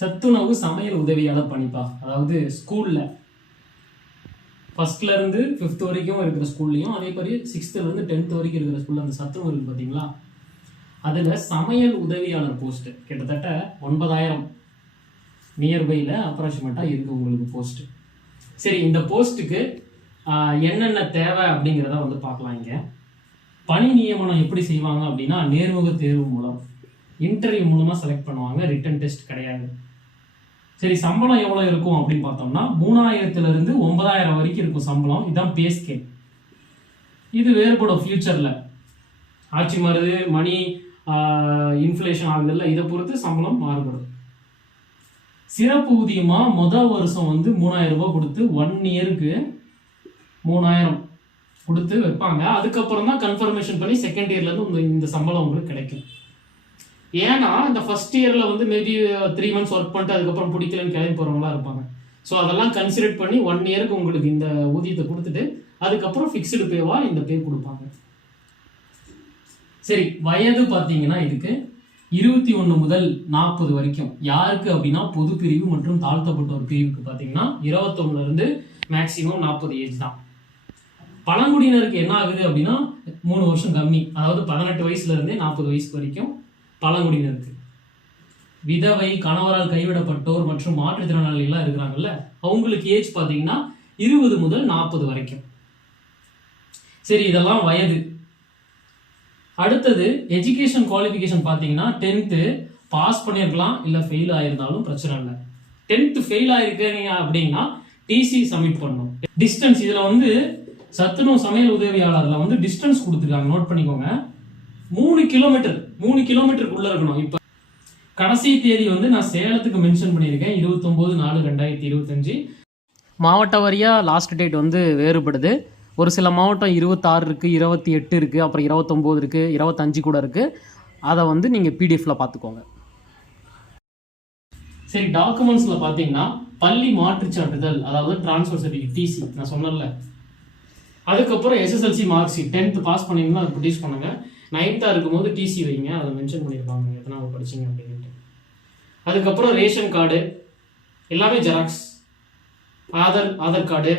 சத்துணவு சமையல் உதவியாளர் பணிப்பா. அதாவது ஸ்கூலில் ஃபஸ்ட்லேருந்து 5th வரைக்கும் இருக்கிற ஸ்கூல்லையும் அதே மாதிரி 6th-லேருந்து 10th வரைக்கும் இருக்கிற ஸ்கூலில் அந்த சத்துணவு இருக்குது பார்த்தீங்களா, அதில் சமையல் உதவியாளர் போஸ்ட்டு கிட்டத்தட்ட 9,000 நியர்பையில் அப்ராக்சிமேட்டாக இருக்குது உங்களுக்கு போஸ்ட்டு. சரி, இந்த போஸ்ட்டுக்கு என்னென்ன தேவை அப்படிங்கிறத வந்து பார்க்கலாம். இங்கே பணி நியமனம் எப்படி செய்வாங்க அப்படின்னா, நேர்முக தேர்வு மூலம் இன்டர்வியூ மூலமாக செலக்ட் பண்ணுவாங்க, ரிட்டன் டெஸ்ட் கிடையாது. சரி, சம்பளம் எவ்வளோ இருக்கும் அப்படின்னு பார்த்தோம்னா 3,000-லேருந்து 9,000 வரைக்கும் இருக்கும் சம்பளம். இதுதான் பே ஸ்கேல். இது வேறுபடும் ஃபியூச்சரில், ஆட்சி மாறுது, மணி இன்ஃப்ளேஷன் ஆகுதுல்ல, இதை பொறுத்து சம்பளம் மாறுபடும். சிறப்பு ஊதியமாக முதல் வருஷம் வந்து 3,000 ரூபாய் கொடுத்து 1 இயருக்கு 3,000 கொடுத்து வைப்பாங்க. அதுக்கப்புறம் தான் கன்ஃபர்மேஷன் பண்ணி செகண்ட் இயர்லேருந்து இந்த சம்பளம் உங்களுக்கு கிடைக்கும். ஏன்னா இந்த ஃபர்ஸ்ட் இயரில் வந்து மேபி 3 months ஒர்க் பண்ணிட்டு அதுக்கப்புறம் பிடிக்கலன்னு கிளம்பி போகிறவங்களாம் இருப்பாங்க. ஸோ அதெல்லாம் கன்சிடர் பண்ணி 1 இயருக்கு உங்களுக்கு இந்த ஊதியத்தை கொடுத்துட்டு அதுக்கப்புறம் ஃபிக்ஸ்டு பேவா இந்த பே கொடுப்பாங்க. சரி, வயது பார்த்தீங்கன்னா இதுக்கு 21 முதல் 40 வரைக்கும். யாருக்கு அப்படின்னா பொது பிரிவு மற்றும் தாழ்த்தப்பட்ட ஒரு பிரிவுக்கு பார்த்தீங்கன்னா 21-லேருந்து மேக்சிமம் 40 ஏஜ் தான். பழங்குடியினருக்கு என்ன ஆகுது அப்படின்னா 3 வருஷம் கம்மி, அதாவது 18 வயசுலேருந்தே 40 வயசு வரைக்கும் பழங்குடியினருக்கு. விதவை, கணவரால் கைவிடப்பட்டோர் மற்றும் மாற்றுத்திறனாளிகள்லாம் இருக்கிறாங்கல்ல, அவங்களுக்கு ஏஜ் பார்த்தீங்கன்னா 20 முதல் 40 வரைக்கும். சரி, இதெல்லாம் வயது. அடுத்தது எஜுகேஷன் குவாலிஃபிகேஷன் பார்த்தீங்கன்னா 10th பாஸ் பண்ணியிருக்கலாம், இல்லை ஃபெயில் ஆயிருந்தாலும் பிரச்சனை இல்லை. 10th ஃபெயில் ஆயிருக்கீங்க அப்படின்னா டிசி சப்மிட் பண்ணணும். டிஸ்டன்ஸ் இதில் வந்து சத்துணவு சமையல் உதவியாளரில் வந்து டிஸ்டன்ஸ் கொடுத்துருக்காங்க, நோட் பண்ணிக்கோங்க. 3 கிலோமீட்டருக்குள்ள இருக்கணும். இப்போ கடைசி தேதி வந்து நான் சேலத்துக்கு மென்ஷன் பண்ணியிருக்கேன், 29/4/2025. மாவட்ட வாரியாக லாஸ்ட் டேட் வந்து வேறுபடுது. ஒரு சில மாவட்டம் 26 இருக்குது, 28 இருக்குது, அப்புறம் 29 இருக்குது, 25 கூட இருக்குது. அதை வந்து நீங்கள் பிடிஎஃப்ல பார்த்துக்கோங்க. சரி, டாக்குமெண்ட்ஸில் பார்த்தீங்கன்னா பள்ளி மாற்றுச் சான்றிதழ், அதாவது டிரான்ஸ்ஃபர் சர்டிஃபிகேட் டிசி நான் சொன்னேன்ல, அதுக்கப்புறம் SSLC mark sheet 10th pass பண்ணிங்கன்னா அதை ப்ரொடியூஸ் பண்ணுங்க. 9th இருக்கும்போது டிசி வைங்க, அதை மென்ஷன் பண்ணியிருப்பாங்க எத்தனை படிச்சிங்க அப்படின்ட்டு. அதுக்கப்புறம் ரேஷன் கார்டு எல்லாமே ஜெராக்ஸ், ஆதார் கார்டு,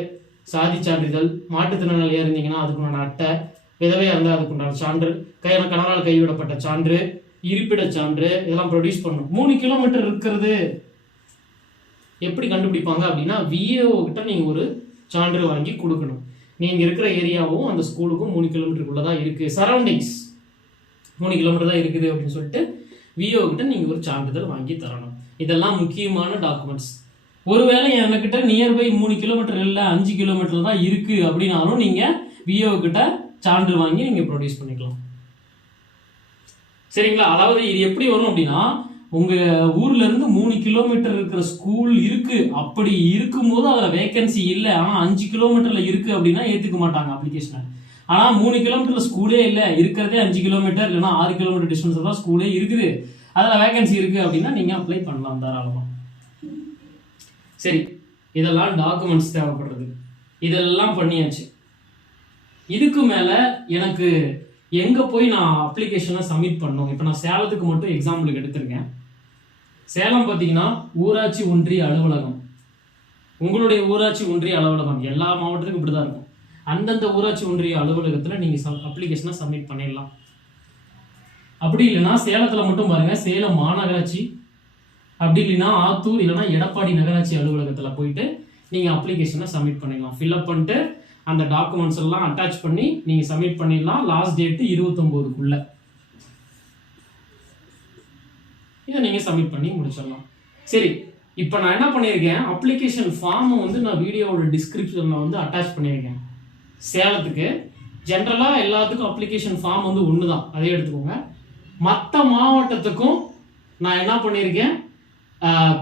சாதி சான்றிதழ், மாற்றுத்திறனாளியாக இருந்தீங்கன்னா அதுக்குண்டான அட்டை, விதவையாக இருந்தால் அதுக்குண்டான சான்று, கணவரால் கைவிடப்பட்ட சான்று, இருப்பிட சான்று, இதெல்லாம் ப்ரொடியூஸ் பண்ணணும். 3 கிலோமீட்டர் இருக்கிறது எப்படி கண்டுபிடிப்பாங்க அப்படின்னா விஏஓ கிட்ட நீங்கள் ஒரு சான்று வாங்கி கொடுக்கணும். நீங்கள் இருக்கிற ஏரியாவும் அந்த ஸ்கூலுக்கும் 3 கிலோமீட்டருக்குள்ளே தான் இருக்குது, சரௌண்டிங்ஸ் 3 கிலோமீட்டர் தான் இருக்குது அப்படின்னு சொல்லிட்டு விஓ கிட்ட நீங்கள் ஒரு சான்றிதழ் வாங்கி தரணும். இதெல்லாம் முக்கியமான டாக்குமெண்ட்ஸ். ஒருவேளை என்கிட்ட நியர்பை 3 கிலோமீட்டர் இல்லை 5 கிலோமீட்டர் தான் இருக்குது அப்படின்னாலும் நீங்கள் விஓ கிட்ட சான்று வாங்கி நீங்கள் ப்ரொடியூஸ் பண்ணிக்கலாம். சரிங்களா? அதாவது இது எப்படி வரும் அப்படின்னா, உங்கள் ஊர்லேருந்து 3 கிலோமீட்டர் இருக்கிற ஸ்கூல் இருக்குது, அப்படி இருக்கும்போது அதில் வேகன்சி இல்லை, ஆனால் 5 கிலோமீட்டரில் இருக்குது அப்படின்னா ஏற்றுக்க மாட்டாங்க அப்ளிகேஷனை. ஆனால் 3 கிலோமீட்டரில் ஸ்கூலே இல்லை, இருக்கிறதே 5 கிலோமீட்டர் இல்லைனா 6 கிலோமீட்டர் டிஸ்டன்ஸ் தான் ஸ்கூலே இருக்குது, அதில் வேகன்சி இருக்குது அப்படின்னா நீங்கள் அப்ளை பண்ணலாம் தாராளமாக. சரி, இதெல்லாம் டாக்குமெண்ட்ஸ் தேவைப்படுறது. இதெல்லாம் பண்ணியாச்சு. இதுக்கு மேலே எனக்கு எங்கே போய் நான் அப்ளிகேஷனை சப்மிட் பண்ணணும்? இப்போ நான் சேலத்துக்கு மட்டும் எக்ஸாம்பிளுக்கு எடுத்திருக்கேன். சேலம் பார்த்தீங்கன்னா ஊராட்சி ஒன்றிய அலுவலகம், உங்களுடைய ஊராட்சி ஒன்றிய அலுவலகம் எல்லா மாவட்டத்துக்கும் இப்படி தான் இருக்கும். அந்தந்த ஊராட்சி ஒன்றிய அலுவலகத்தில் நீங்கள் அப்ளிகேஷனை சப்மிட் பண்ணிடலாம். அப்படி இல்லைன்னா சேலத்தில் மட்டும் பாருங்கள், சேலம் மாநகராட்சி, அப்படி இல்லைன்னா ஆத்தூர், இல்லைன்னா எடப்பாடி நகராட்சி அலுவலகத்தில் போயிட்டு நீங்கள் அப்ளிகேஷனை சப்மிட் பண்ணிடலாம். ஃபில்அப் பண்ணிட்டு அந்த டாக்குமெண்ட்ஸ் எல்லாம் அட்டாச் பண்ணி நீங்கள் சப்மிட் பண்ணிடலாம். லாஸ்ட் டேட்டு 29க்குள்ள இதை நீங்கள் சப்மிட் பண்ணி முடிச்சிடலாம். சரி, இப்போ நான் என்ன பண்ணியிருக்கேன், அப்ளிகேஷன் ஃபார்மை வந்து நான் வீடியோவோட டிஸ்கிரிப்ஷனில் வந்து அட்டாச் பண்ணியிருக்கேன். சேலத்துக்கு ஜென்ரலாக எல்லாத்துக்கும் அப்ளிகேஷன் ஃபார்ம் வந்து ஒன்று தான், அதே எடுத்துக்கோங்க. மற்ற மாவட்டத்துக்கும் நான் என்ன பண்ணியிருக்கேன்,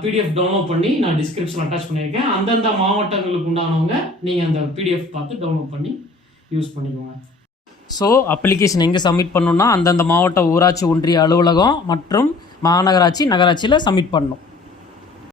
பிடிஎஃப் டவுன்லோட் பண்ணி நான் டிஸ்கிரிப்ஷன் அட்டாச் பண்ணியிருக்கேன். அந்தந்த மாவட்டங்களுக்கு உண்டானவங்க நீங்கள் அந்த பிடிஎஃப் பார்த்து டவுன்லோட் பண்ணி யூஸ் பண்ணிக்கோங்க. ஸோ அப்ளிகேஷன் எங்கே சப்மிட் பண்ணணும்னா அந்தந்த மாவட்ட ஊராட்சி ஒன்றிய அலுவலகம் மற்றும் மாநகராட்சி நகராட்சியில் சப்மிட் பண்ணணும்.